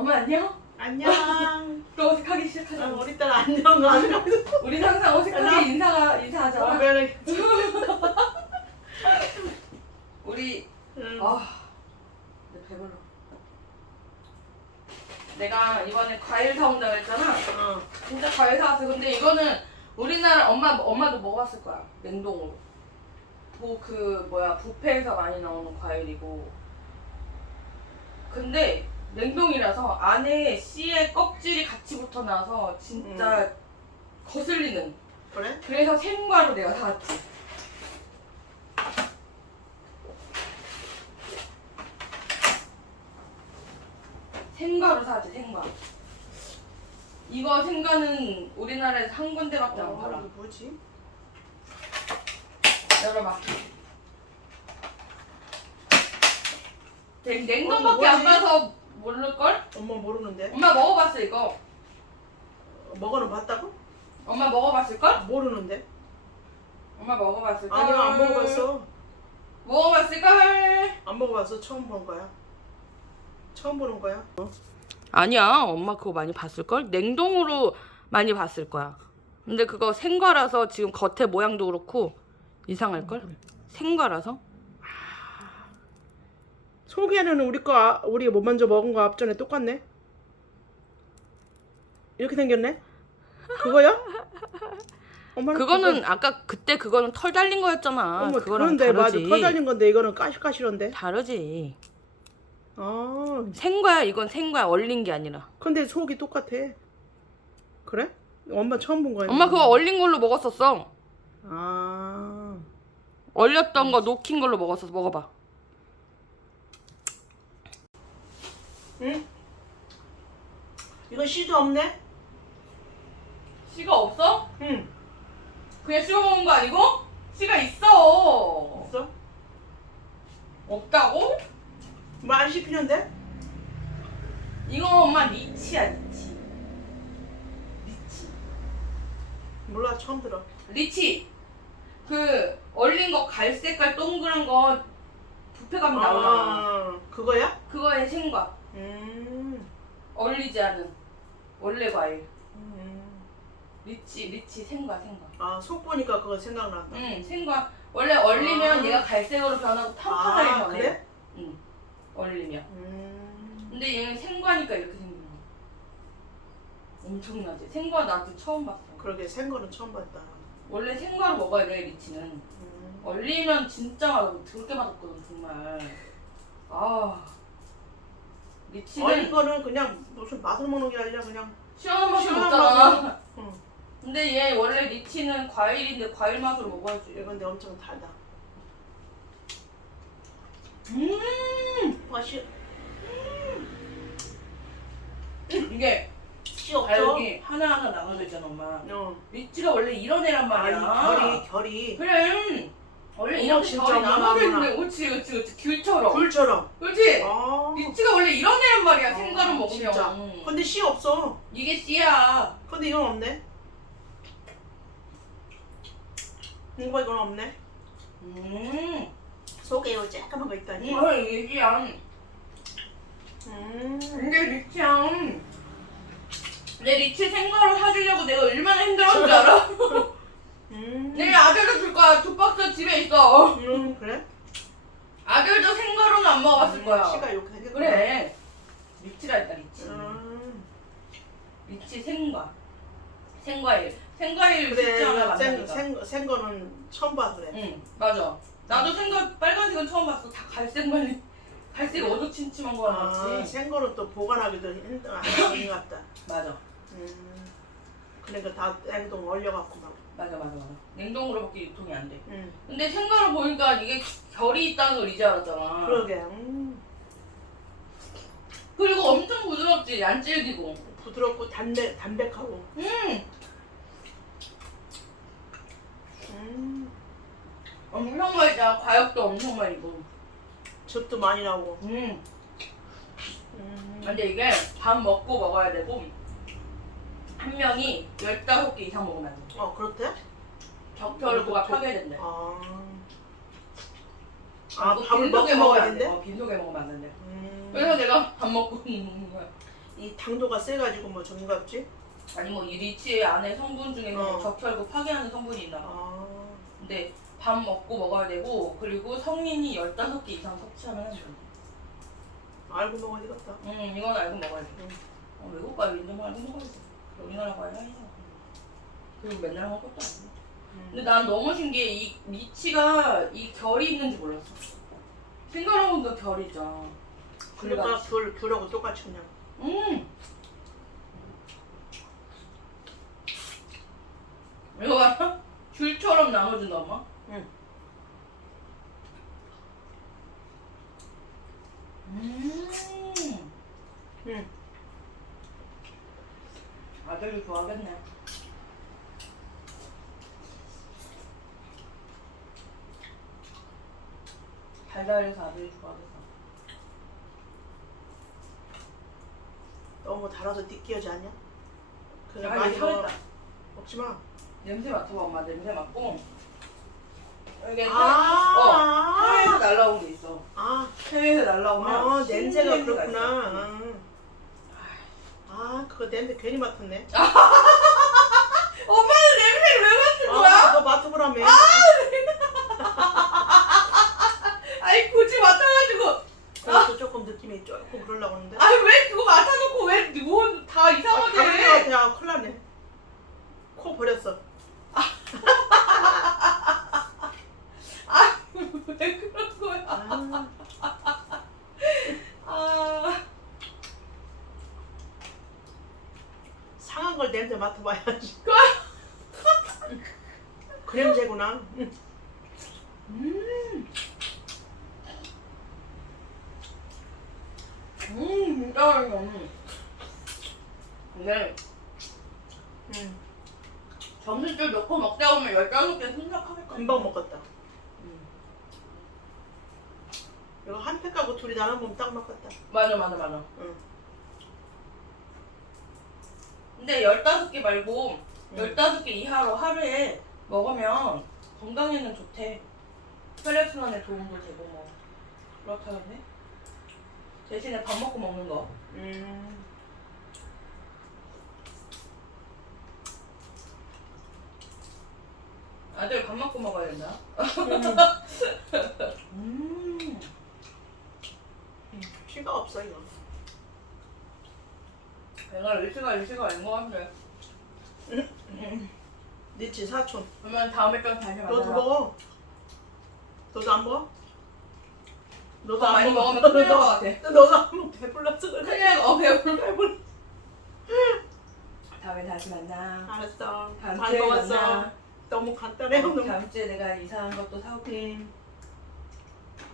엄마 안녕? 안녕. 또 어색하기 어, 시작하자. 우리 딸 안녕. 안녕. 우리는 항상 어색하게 인사가 인사하잖아. 어, 그래. 우리 응. 아, 내 배불러. 내가 이번에 과일 사온다고 했잖아. 어. 진짜 과일 사왔어. 근데 이거는 우리나라 엄마 엄마도 먹어봤을 거야. 냉동으로. 뭐 그 뭐야 뷔페에서 많이 나오는 과일이고. 근데 냉동이라서 안에 씨의 껍질이 같이 붙어 나서 진짜 거슬리는. 그래? 그래서 생과로 내가 사왔지. 생과로 사지 생과. 이거 생과는 우리나라에서 한 군데밖에 안 어, 팔아. 이거 뭐지? 열어봐. 냉- 냉동밖에 어, 뭐지? 안 봐서 모를걸? 엄마 모르는데. 엄마 먹어봤어 이거. 어, 먹어는 봤다고? 엄마 먹어봤을걸? 모르는데. 엄마 먹어봤을걸? 아니야 안 먹어봤어. 먹어봤을걸? 안 먹어봤어. 처음 본 거야. 처음 보는 거야. 아니야 엄마 그거 많이 봤을걸? 냉동으로 많이 봤을 거야 근데 그거 생과라서 지금 겉에 모양도 그렇고 이상할걸? 생과라서? 속에는 우리 거 아- 우리 뭐 먼저 먹은 거 앞전에 똑같네. 이렇게 생겼네. 그거야? 엄마는 그거는 그거- 아까 그때 그거는 털 달린 거였잖아 어머 그거랑 그런데 맞아 다르지 털 달린 건데 이거는 까실까실한데. 다르지 아 생과야 이건 생과야 얼린 게 아니라 근데 속이 똑같아. 그래? 엄마 처음 본 거야. 엄마 그거 얼린 걸로 먹었었어 아 얼렸던 거 녹힌 걸로 먹었었어 먹어봐 응? 이거 씨도 없네? 씨가 없어? 응. 그냥 씹어 먹은 거 아니고? 씨가 있어 없어? 없다고? 뭐 안 씹히는데? 이거 엄마 리치야 리치 리치 몰라 처음 들어. 리치 그 얼린 거 갈색깔 동그란 거 가면 나오잖아 아 그거야? 그거의 생과 음. 얼리지 않은 원래 과일 음. 리치 리치 생과 생과 아 속 보니까 그거 생각난다. 응 생과 원래 얼리면 아. 얘가 갈색으로 변하고 팡팡하게 아 변해 그래? 응 얼리면 음. 근데 얘는 생과니까 이렇게 생긴 거야 엄청나지 생과 나도 처음 봤어 그러게 생거는 처음 봤다. 원래 생과로 먹어야 돼 리치는 음. 얼리면 진짜 맛 더럽게 맛없거든 정말 아 리치는 얼린 거는 그냥 무슨 맛을 먹는 게 아니라 그냥 시원한 맛이 시원한 없잖아. 응. 근데 얘 원래 리치는 과일인데 과일 맛으로 먹어야지. 이건데 엄청 달다. 음! 맛이 이게 씨 없어? 과육이 하나 하나 나눠져 있잖아 엄마. 어. 리치가 원래 이런 애란 말이야. 아니 결이 결이. 그래 원래 어머, 이렇게 진짜 나눠져 엄마구나. 있는데 그렇지 그렇지 그렇지 귤처럼 굴처럼. 그렇지 아. 리치가 원래 이런 애란 말이야 아, 생과로 먹으면 진짜. 근데 씨 없어. 이게 씨야 근데 이건 없네. 이거 이건 없네. 음 속에 요 쬐까만 거 있다니. 이거 이게 씨야 음. 이게 리치야 내 리치 생과로 사주려고 내가 얼마나 힘들었는 줄 알아? 음. 내 아들도 줄 거야 두 박스 집에 있어 음 그래? 아들도 생과로는 안 먹어봤을 거야 음, 씨가 이렇게 생겼구나. 그래 리치라 했다 리치 음. 리치 생과 생과일 생과일 그래 진짜 하나 생, 만나니까 생, 생 거는 처음 봐 그래. 응 맞아 나도 생과 빨간색은 처음 봤어 다 갈색만 갈색 어두침침한 거 아, 같지 생 거는 또 보관하기도 힘들 안 좋은 것 같다. 맞아 음. 그러니까 다 냉동 얼려갖고 막. 맞아 맞아 맞아 냉동으로밖에 유통이 안돼 음. 근데 생과로 보니까 이게 결이 있다는 걸 이제 알았잖아 그러게. 음. 그리고 엄청 부드럽지 안 질기고 부드럽고 담백 담백하고. 음 음. 엄청 맛있다 과육도 엄청 맛있고 즙도 많이 나오고. 음 음. 근데 이게 밥 먹고 먹어야 되고 한 명이 15개 이상 먹으면 안 돼. 어 그렇대? 적혈구가 파괴된대. 아. 아 그리고 밥을 빈속에 먹고 먹어야 안 돼. 된대? 어, 빈속에 먹으면 안 된대. 음. 그래서 내가 밥 먹고 먹는 거야. 이 당도가 세가지고 뭐 전문가없지? 아니 뭐 이 리치 안에 성분 중에 뭐 어. 적혈구 파괴하는 성분이 있나 봐. 아 근데 밥 먹고 먹어야 되고 그리고 성인이 15개 이상 섭취하면 안 돼. 알고 먹어야 되겠다. 응 이건 알고 먹어야 돼. 응. 어, 외국 가야 인정 알고 먹어야지. 우리나라 가야 아니야. 그리고 맨날 먹을 것도 아니고. 근데 난 너무 신기해. 이 리치가 이 결이 있는지 몰랐어. 싱가로운도 결이 있잖아. 그러니까 그래가지고. 불 불하고 똑같이 그냥. 음. 이거 봐라. 귤처럼 나눠준다 엄마. 응. 음. 응. 아들이 좋아하겠네. 달달해서 아들이 좋아하겠어. 너무 달아서 느끼하지 않냐? 그냥 아, 많이 이거 먹어. 먹지 마. 냄새 맡아봐 엄마 냄새 맡고. 이게 어, 아, 해외에서 날라온 게 있어. 아, 해외에서 날라오면 아, 신 냄새가 냄새가 그렇구나. 아, 아, 그거 냄새 괜히 맡았네. 엄마는 냄새를 왜 맡은 거야? 아, 너 맡아보라며. 아니 굳이 맡아가지고 그래서 조금 느낌이 조금 그러려고 하는데. 아니 왜 그거 맡아놓고 왜 뭐다 아, 이상하게 같아. 아, 큰일 났네. 코 버렸어. 왜 그런 거야 아, 아 상한 걸 냄새 맡아봐야지. 그 냄새구나. 응. 음. 음, 진짜 맛있어. 근데 응. 점심줄 넣고 먹다 보면 15개 생각하겠다. 금방 먹었다. 음. 이거 한 팩하고 둘이 나눠 먹으면 딱 맞겠다. 맞아, 맞아, 맞아. 응. 근데 15개 말고 응. 15개 이하로 하루에 먹으면 건강에는 좋대. 혈액순환에 도움도 되고 뭐 그렇다는데 대신에 밥 먹고 먹는 거. 음. 아들 밥 먹고 먹어야 된다. 음. 피가 없어 이거. 내가 일시가 일시가 아닌 것 같네. 니치 사촌. 그러면 다음에 좀 다시 너도 만나자. 먹어. 너도 안 먹어? 너도 더안 많이 먹어. 먹으면 큰일 날것 너도- 같아. 너도 안 먹어. 배불렀어. 그래. 큰일 어, 배불러, 배불러. 다음에 다시 만나. 알았어. 다음 잘 주에 먹었어. 만나. 너무 간단해. 너무. 다음 주에 내가 이상한 것도 사올게.